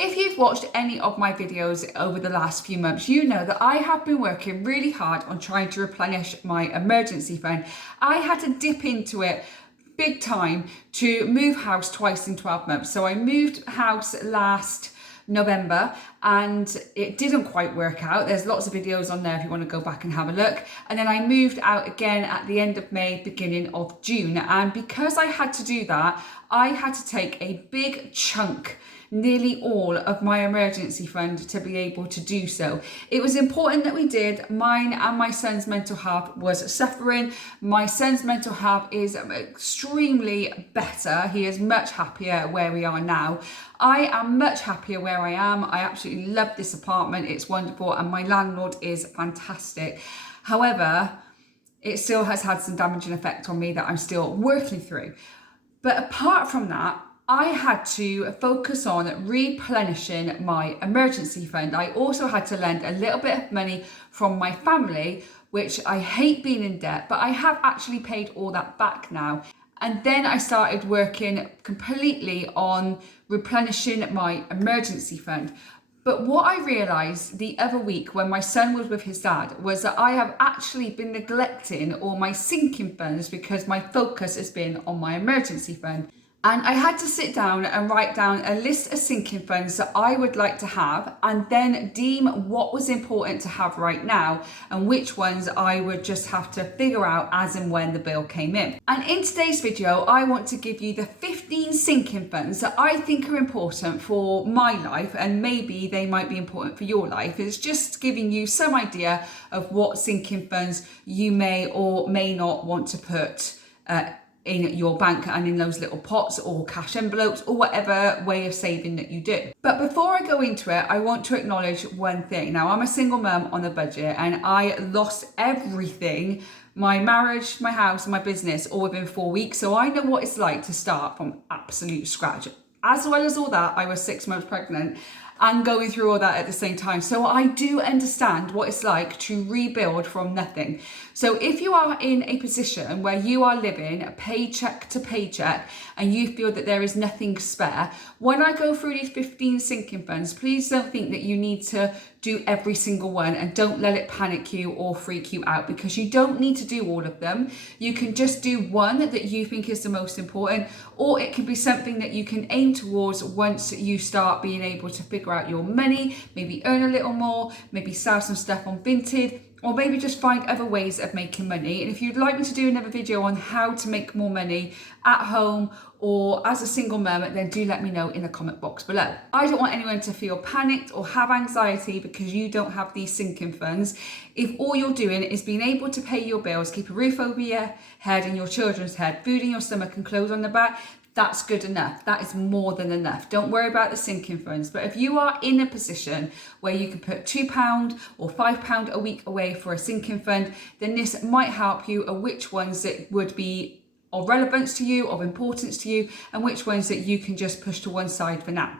If you've watched any of my videos over the last few months, you know that I have been working really hard on trying to replenish my emergency fund. I had to dip into it big time to move house twice in 12 months. So I moved house last November and it didn't quite work out. There's lots of videos on there if you want to go back and have a look. And then I moved out again at the end of May, beginning of June. And because I had to do that, I had to take a big chunk, nearly all of my emergency fund, to be able to do so. It was important that we did. Mine and my son's mental health was suffering. My son's mental health is extremely better. He is much happier where we are now. I am much happier where I am. I absolutely love this apartment. It's wonderful and my landlord is fantastic. However, it still has had some damaging effect on me that I'm still working through. But apart from that, I had to focus on replenishing my emergency fund. I also had to lend a little bit of money from my family, which I hate being in debt, but I have actually paid all that back now. And then I started working completely on replenishing my emergency fund. But what I realised the other week when my son was with his dad was that I have actually been neglecting all my sinking funds because my focus has been on my emergency fund. And I had to sit down and write down a list of sinking funds that I would like to have and then deem what was important to have right now and which ones I would just have to figure out as and when the bill came in. And in today's video, I want to give you the 15 sinking funds that I think are important for my life, and maybe they might be important for your life. It's just giving you some idea of what sinking funds you may or may not want to put in your bank and in those little pots or cash envelopes or whatever way of saving that you do. But before I go into it, I want to acknowledge one thing. Now, I'm a single mum on a budget and I lost everything, my marriage, my house, my business, all within 4 weeks. So I know what it's like to start from absolute scratch. As well as all that, I was 6 months pregnant and going through all that at the same time. So I do understand what it's like to rebuild from nothing. So if you are in a position where you are living paycheck to paycheck and you feel that there is nothing spare, when I go through these 15 sinking funds, please don't think that you need to do every single one, and don't let it panic you or freak you out, because you don't need to do all of them. You can just do one that you think is the most important, or it can be something that you can aim towards once you start being able to figure out your money, maybe earn a little more, maybe sell some stuff on Vinted, or maybe just find other ways of making money. And if you'd like me to do another video on how to make more money at home or as a single mum, then do let me know in the comment box below. I don't want anyone to feel panicked or have anxiety because you don't have these sinking funds. If all you're doing is being able to pay your bills, keep a roof over your head and your children's head, food in your stomach and clothes on the back, that's good enough. That is more than enough. Don't worry about the sinking funds. But if you are in a position where you can put £2 or £5 a week away for a sinking fund, then this might help you of which ones that would be of relevance to you, of importance to you, and which ones that you can just push to one side for now.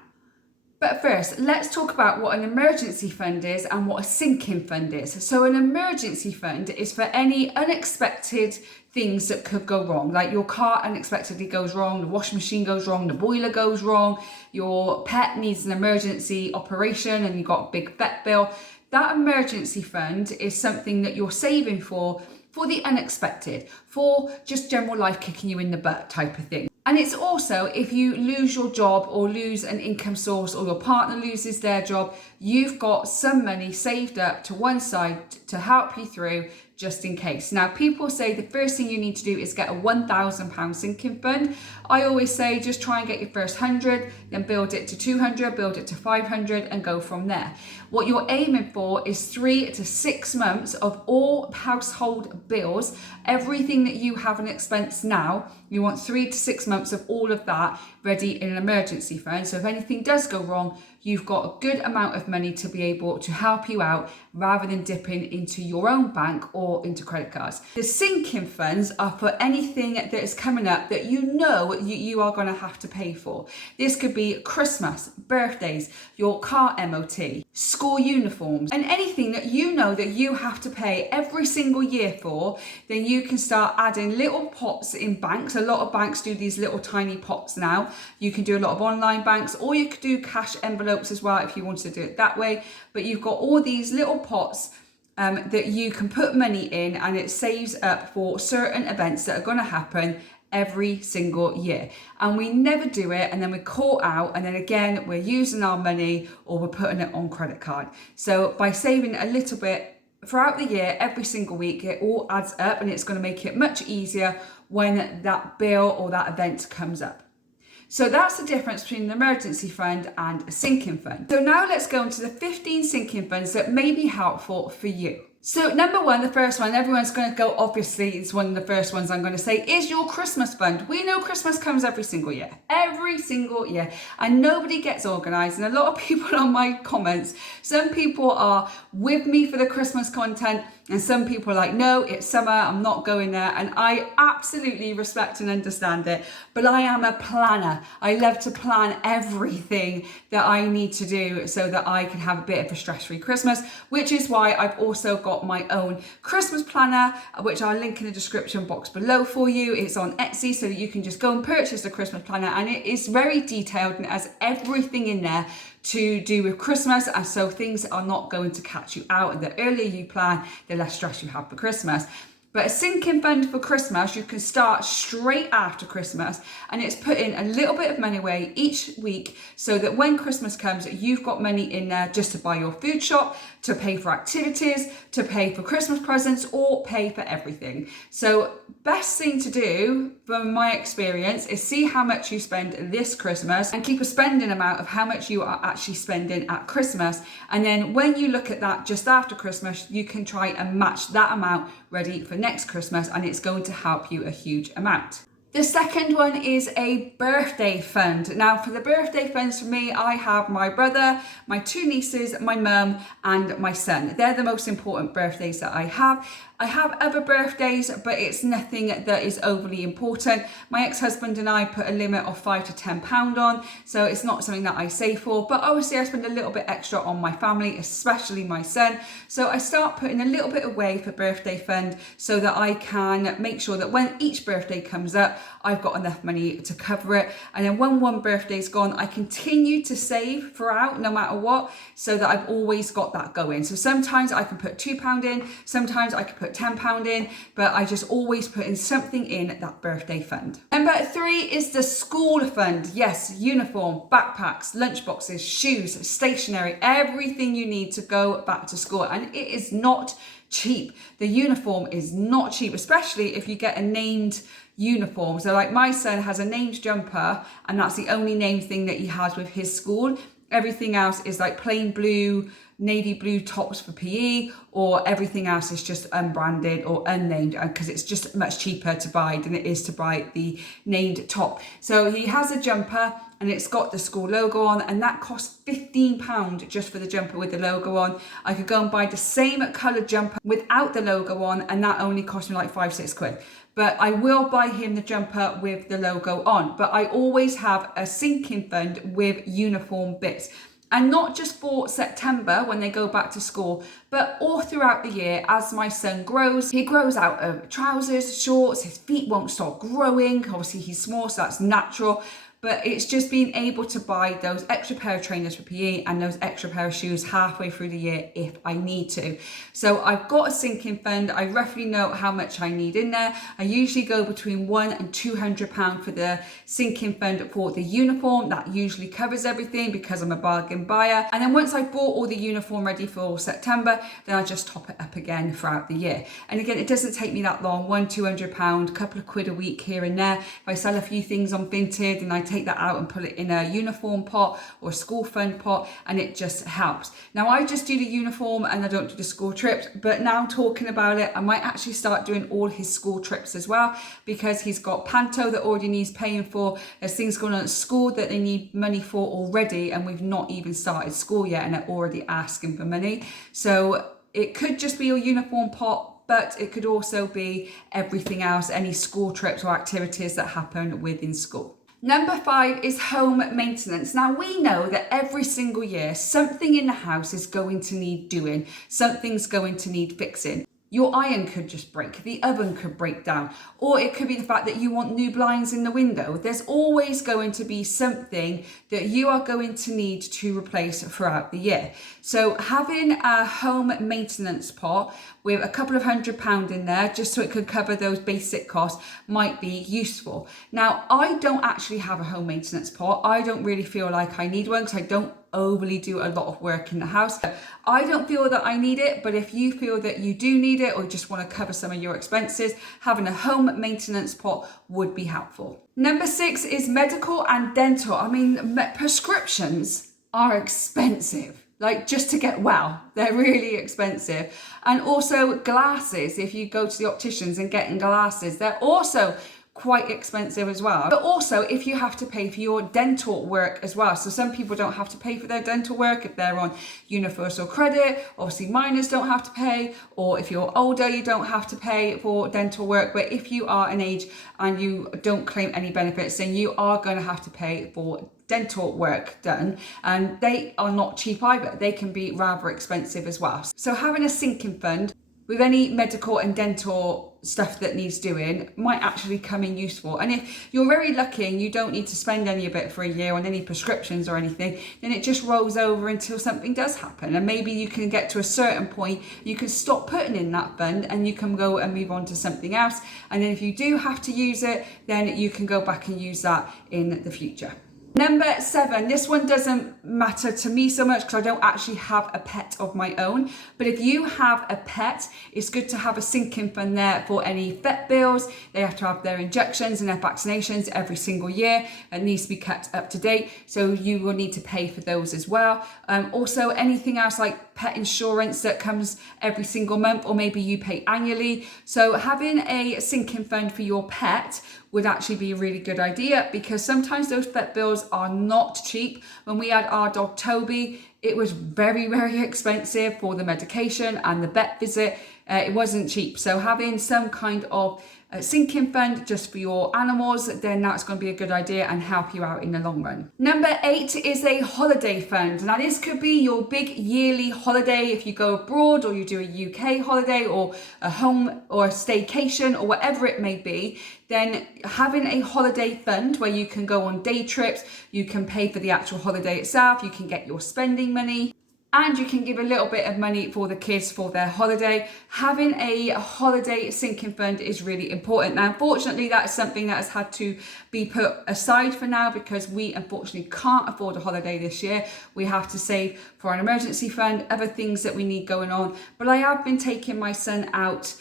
But first, let's talk about what an emergency fund is and what a sinking fund is. So an emergency fund is for any unexpected things that could go wrong, like your car unexpectedly goes wrong, the washing machine goes wrong, the boiler goes wrong, your pet needs an emergency operation and you've got a big vet bill. That emergency fund is something that you're saving for the unexpected, for just general life kicking you in the butt type of thing. And it's also if you lose your job or lose an income source or your partner loses their job, you've got some money saved up to one side to help you through just in case. Now, people say the first thing you need to do is get a £1,000 sinking fund. I always say just try and get your first 100, then build it to 200, build it to 500 and go from there. What you're aiming for is 3 to 6 months of all household bills, everything that you have an expense now, you want 3 to 6 months of all of that ready in an emergency fund. So if anything does go wrong, you've got a good amount of money to be able to help you out rather than dipping into your own bank or into credit cards. The sinking funds are for anything that is coming up that you know you are going to have to pay for. This could be Christmas, birthdays, your car MOT, school uniforms, and anything that you know that you have to pay every single year for. Then you can start adding little pots in banks. So a lot of banks do these little tiny pots now. You can do a lot of online banks, or you could do cash envelopes as well if you want to do it that way. But you've got all these little pots that you can put money in, and it saves up for certain events that are going to happen every single year. And we never do it, and then we're caught out, and then again we're using our money or we're putting it on credit card. So by saving a little bit throughout the year, every single week, it all adds up, and it's going to make it much easier when that bill or that event comes up. So that's the difference between an emergency fund and a sinking fund. So now let's go into the 15 sinking funds that may be helpful for you. So number one, the first one, everyone's going to go, obviously it's one of the first ones I'm going to say, is your Christmas fund. We know Christmas comes every single year, and nobody gets organised. And a lot of people on my comments, some people are with me for the Christmas content, and some people are like, no, it's summer, I'm not going there. And I absolutely respect and understand it, but I am a planner. I love to plan everything that I need to do so that I can have a bit of a stress-free Christmas, which is why I've also got my own Christmas planner, which I'll link in the description box below for you. It's on Etsy, so that you can just go and purchase the Christmas planner, and it is very detailed and it has everything in there to do with Christmas, and so things are not going to catch you out. And the earlier you plan, the less stress you have for Christmas. But a sinking fund for Christmas, you can start straight after Christmas, and it's putting a little bit of money away each week so that when Christmas comes, you've got money in there just to buy your food shop, to pay for activities, to pay for Christmas presents, or pay for everything. So best thing to do, from my experience, is see how much you spend this Christmas and keep a spending amount of how much you are actually spending at Christmas. And then when you look at that just after Christmas, you can try and match that amount ready for next Christmas, and it's going to help you a huge amount. The second one is a birthday fund. Now for the birthday funds, for me, I have my brother, my two nieces, my mum and my son. They're the most important birthdays that I have. I have other birthdays, but it's nothing that is overly important. My ex-husband and I put a limit of £5 to £10 on, so it's not something that I save for, but obviously I spend a little bit extra on my family, especially my son. So I start putting a little bit away for birthday fund so that I can make sure that when each birthday comes up, I've got enough money to cover it. And then when one birthday's gone, I continue to save throughout, no matter what, so that I've always got that going. So sometimes I can put £2 in, sometimes I can put £10 in, but I just always put in something in that birthday fund. Number three is the school fund. Yes, uniform, backpacks, lunchboxes, shoes, stationery, everything you need to go back to school. And it is not cheap. The uniform is not cheap, especially if you get a named uniform. So like my son has a named jumper, and that's the only named thing that he has with his school. Everything else is like plain blue, navy blue tops for PE, or everything else is just unbranded or unnamed, because it's just much cheaper to buy than it is to buy the named top. So he has a jumper and it's got the school logo on, and that costs £15 just for the jumper with the logo on. I could go and buy the same coloured jumper without the logo on, and that only cost me like £5-6. But I will buy him the jumper with the logo on. But I always have a sinking fund with uniform bits. And not just for September when they go back to school, but all throughout the year as my son grows. He grows out of trousers, shorts, his feet won't stop growing. Obviously he's small, so that's natural. But it's just being able to buy those extra pair of trainers for PE and those extra pair of shoes halfway through the year if I need to. So I've got a sinking fund. I roughly know how much I need in there. I usually go between £100 and £200 for the sinking fund for the uniform. That usually covers everything because I'm a bargain buyer. And then once I bought all the uniform ready for September, then I just top it up again throughout the year. And again, it doesn't take me that long, £100-200, a couple of quid a week here and there. If I sell a few things on Vinted and I take that out and put it in a uniform pot or a school fund pot, and it just helps. Now I just do the uniform and I don't do the school trips, but now talking about it, I might actually start doing all his school trips as well, because he's got Panto that already needs paying for. There's things going on at school that they need money for already, and we've not even started school yet and they're already asking for money. So it could just be a uniform pot, but it could also be everything else, any school trips or activities that happen within school. Number 5 is home maintenance. Now we know that every single year something in the house is going to need doing, something's going to need fixing. Your iron could just break, the oven could break down, or it could be the fact that you want new blinds in the window. There's always going to be something that you are going to need to replace throughout the year. So having a home maintenance pot with a couple of £100 in there, just so it could cover those basic costs, might be useful. Now, I don't actually have a home maintenance pot. I don't really feel like I need one because I don't overly do a lot of work in the house. I don't feel that I need it, but if you feel that you do need it or just want to cover some of your expenses, having a home maintenance pot would be helpful. Number 6 is medical and dental. I mean, prescriptions are expensive. Like, just to get well, they're really expensive. And also glasses, if you go to the opticians and getting glasses, they're also quite expensive as well. But also if you have to pay for your dental work as well. So some people don't have to pay for their dental work if they're on universal credit. Obviously minors don't have to pay, or if you're older you don't have to pay for dental work. But if you are an age and you don't claim any benefits, then you are going to have to pay for dental work done, and they are not cheap either. They can be rather expensive as well. So having a sinking fund with any medical and dental stuff that needs doing might actually come in useful. And if you're very lucky and you don't need to spend any of it for a year on any prescriptions or anything, then it just rolls over until something does happen. And maybe you can get to a certain point, you can stop putting in that fund and you can go and move on to something else. And then if you do have to use it, then you can go back and use that in the future. Number 7, this one doesn't matter to me so much because I don't actually have a pet of my own. But if you have a pet, it's good to have a sinking fund there for any vet bills. They have to have their injections and their vaccinations every single year. It needs to be kept up to date. So you will need to pay for those as well. Also, anything else like pet insurance that comes every single month, or maybe you pay annually. So having a sinking fund for your pet would actually be a really good idea, because sometimes those vet bills are not cheap. When we had our dog Toby, it was very, very expensive for the medication and the vet visit. It wasn't cheap. So having some kind of sinking fund just for your animals, then that's going to be a good idea and help you out in the long run. Number 8 is a holiday fund. Now this could be your big yearly holiday if you go abroad, or you do a UK holiday, or a home or a staycation, or whatever it may be. Then having a holiday fund where you can go on day trips, you can pay for the actual holiday itself, you can get your spending money, and you can give a little bit of money for the kids for their holiday. Having a holiday sinking fund is really important. Now, unfortunately, that is something that has had to be put aside for now, because we unfortunately can't afford a holiday this year. We have to save for an emergency fund, other things that we need going on. But I have been taking my son out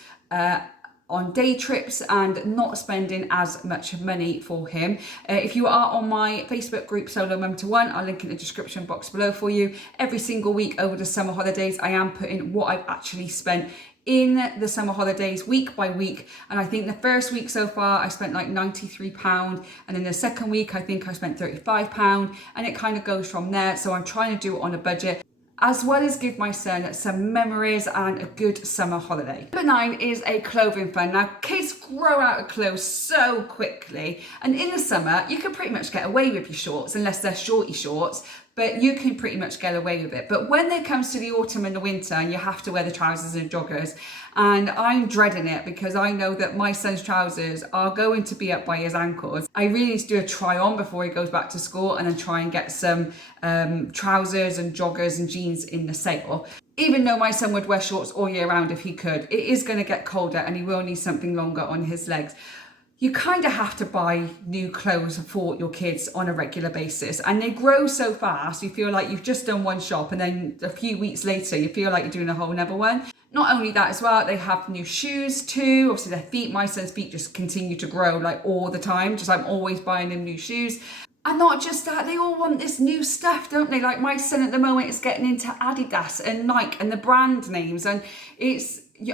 on day trips and not spending as much money for him. If you are on my Facebook group Solo Mum to One, I'll link in the description box below for you. Every single week over the summer holidays, I am putting what I've actually spent in the summer holidays week by week. And I think the first week so far I spent like £93, and then the second week I think I spent £35, and it kind of goes from there. So I'm trying to do it on a budget, as well as give my son some memories and a good summer holiday. Number 9 is a clothing fund. Now, kids grow out of clothes so quickly, and in the summer you can pretty much get away with your shorts, unless they're shorty shorts, but you can pretty much get away with it. But when it comes to the autumn and the winter, and you have to wear the trousers and joggers, and I'm dreading it because I know that my son's trousers are going to be up by his ankles. I really need to do a try on before he goes back to school, and then try and get some trousers and joggers and jeans in the sale. Even though my son would wear shorts all year round if he could, it is going to get colder and he will need something longer on his legs. You kind of have to buy new clothes for your kids on a regular basis, and they grow so fast you feel like you've just done one shop, and then a few weeks later you feel like you're doing a whole nother one. Not only that as well, they have new shoes too. Obviously their feet, my son's feet just continue to grow like all the time, just I'm always buying them new shoes. And not just that, they all want this new stuff, don't they? Like my son at the moment is getting into Adidas and Nike and the brand names, and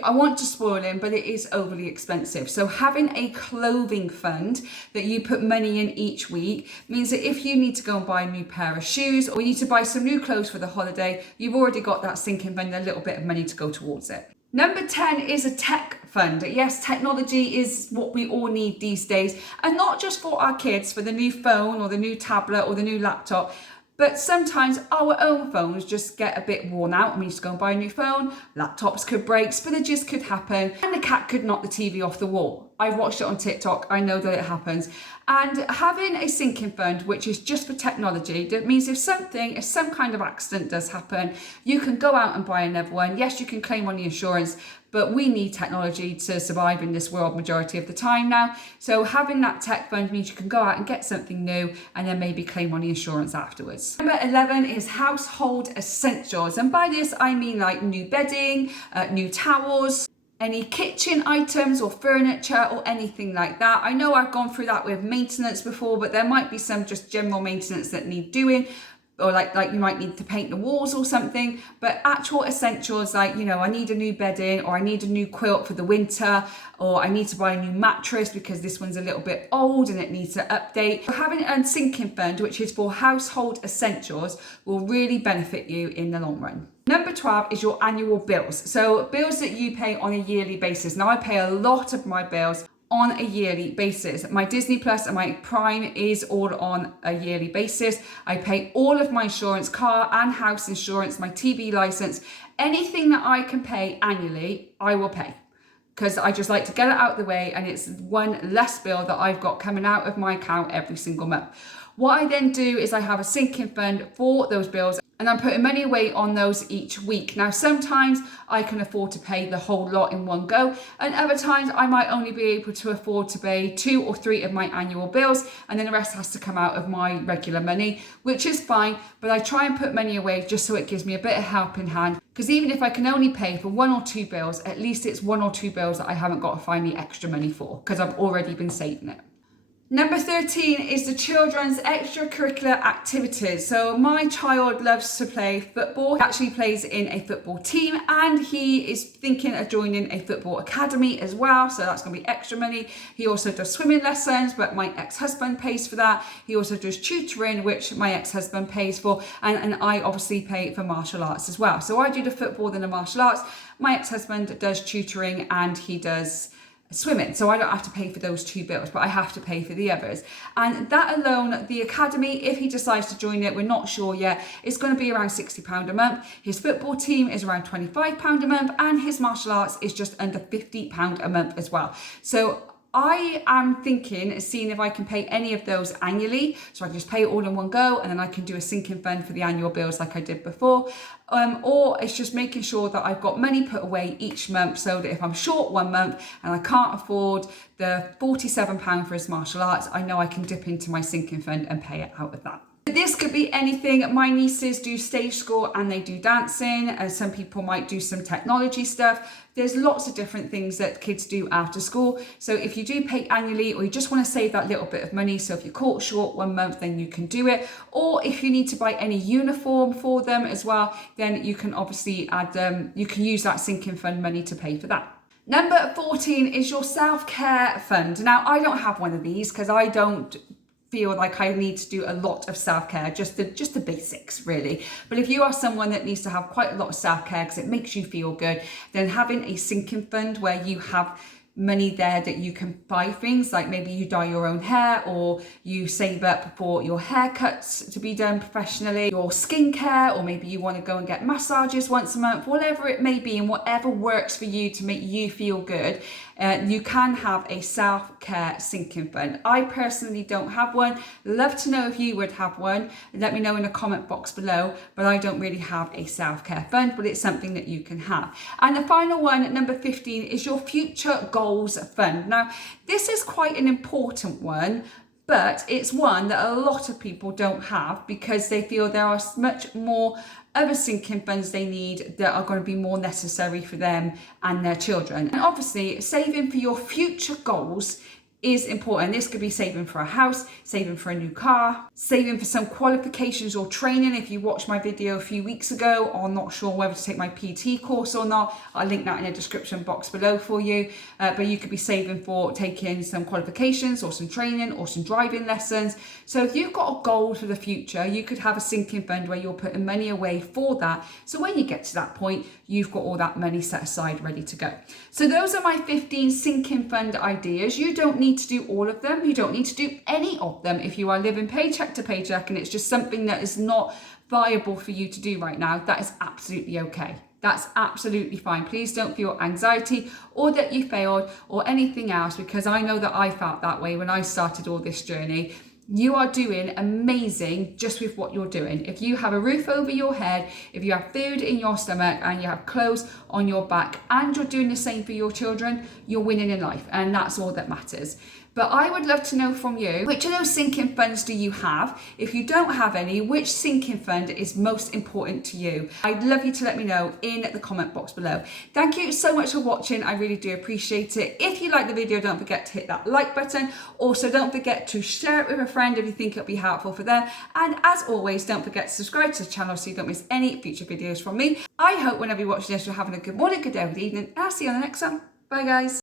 I want to spoil him, but it is overly expensive. So having a clothing fund that you put money in each week means that if you need to go and buy a new pair of shoes, or you need to buy some new clothes for the holiday, you've already got that sinking fund, a little bit of money to go towards it. Number 10 is a tech fund. Yes, technology is what we all need these days, and not just for our kids, for the new phone or the new tablet or the new laptop, But sometimes our own phones just get a bit worn out and we need to go and buy a new phone. Laptops could break, spillages could happen, and the cat could knock the TV off the wall. I've watched it on TikTok, I know that it happens. And having a sinking fund, which is just for technology, that means if some kind of accident does happen, you can go out and buy another one. Yes, you can claim on the insurance, but we need technology to survive in this world majority of the time now. So having that tech fund means you can go out and get something new and then maybe claim on the insurance afterwards. Number 11 is household essentials. And by this, I mean like new bedding, new towels, any kitchen items or furniture or anything like that. I know I've gone through that with maintenance before, but there might be some just general maintenance that need doing, or like you might need to paint the walls or something. But actual essentials like, you know, I need a new bedding, or I need a new quilt for the winter, or I need to buy a new mattress because this one's a little bit old and it needs to update. Having a sinking fund, which is for household essentials, will really benefit you in the long run. Number 12 is your annual bills. So bills that you pay on a yearly basis. Now I pay a lot of my bills on a yearly basis. My Disney Plus and my Prime is all on a yearly basis. I pay all of my insurance, car and house insurance, my TV license, anything that I can pay annually, I will pay. Because I just like to get it out of the way, and it's one less bill that I've got coming out of my account every single month. What I then do is I have a sinking fund for those bills, and I'm putting money away on those each week. Now, sometimes I can afford to pay the whole lot in one go, and other times I might only be able to afford to pay 2 or 3 of my annual bills, and then the rest has to come out of my regular money, which is fine. But I try and put money away just so it gives me a bit of help in hand, because even if I can only pay for 1 or 2 bills, at least it's 1 or 2 bills that I haven't got to find the extra money for, because I've already been saving it. Number 13 is the children's extracurricular activities. So my child loves to play football. He actually plays in a football team, and he is thinking of joining a football academy as well. So that's going to be extra money. He also does swimming lessons, but my ex-husband pays for that. He also does tutoring, which my ex-husband pays for. And I obviously pay for martial arts as well. So I do the football and the martial arts. My ex-husband does tutoring and he does swimming, so I don't have to pay for those 2 bills, but I have to pay for the others. And that alone, the academy, if he decides to join it, we're not sure yet, it's going to be around £60 a month. His football team is around £25 a month, and his martial arts is just under £50 a month as well. So I am thinking, seeing if I can pay any of those annually, so I can just pay it all in one go, and then I can do a sinking fund for the annual bills like I did before. Or it's just making sure that I've got money put away each month, so that if I'm short one month and I can't afford the £47 for his martial arts, I know I can dip into my sinking fund and pay it out of that. This could be anything. My nieces do stage school and they do dancing, and some people might do some technology stuff. There's lots of different things that kids do after school. So if you do pay annually, or you just want to save that little bit of money, so if you're caught short one month, then you can do it. Or if you need to buy any uniform for them as well, then you can obviously add you can use that sinking fund money to pay for that. Number 14 is your self-care fund. Now, I don't have one of these because I don't feel like I need to do a lot of self-care, just the basics really. But if you are someone that needs to have quite a lot of self-care because it makes you feel good, then having a sinking fund where you have money there that you can buy things, like maybe you dye your own hair, or you save up for your haircuts to be done professionally, your skincare, or maybe you want to go and get massages once a month, whatever it may be, and whatever works for you to make you feel good, you can have a self-care sinking fund. I personally don't have one. Love to know if you would have one. Let me know in the comment box below, but I don't really have a self-care fund, but it's something that you can have. And the final one, number 15, is your future goals fund. Now, this is quite an important one, but it's one that a lot of people don't have because they feel there are much more other sinking funds they need that are going to be more necessary for them and their children. And obviously, saving for your future goals is important. This could be saving for a house, saving for a new car, saving for some qualifications or training. If you watched my video a few weeks ago, or not sure whether to take my PT course or not, I'll link that in the description box below for you. But you could be saving for taking some qualifications or some training or some driving lessons. So if you've got a goal for the future, you could have a sinking fund where you're putting money away for that. So when you get to that point, you've got all that money set aside ready to go. So those are my 15 sinking fund ideas. You don't need need to do all of them. You don't need to do any of them if you are living paycheck to paycheck and it's just something that is not viable for you to do right now. That is absolutely okay. That's absolutely fine. Please don't feel anxiety or that you failed or anything else, because I know that I felt that way when I started all this journey. You are doing amazing just with what you're doing. If you have a roof over your head, if you have food in your stomach and you have clothes on your back and you're doing the same for your children, you're winning in life, and that's all that matters. But I would love to know from you, which of those sinking funds do you have? If you don't have any, which sinking fund is most important to you? I'd love you to let me know in the comment box below. Thank you so much for watching. I really do appreciate it. If you like the video, don't forget to hit that like button. Also, don't forget to share it with a friend if you think it'll be helpful for them. And as always, don't forget to subscribe to the channel so you don't miss any future videos from me. I hope whenever you're watching this, you're having a good morning, good day, good evening, and I'll see you on the next one. Bye guys.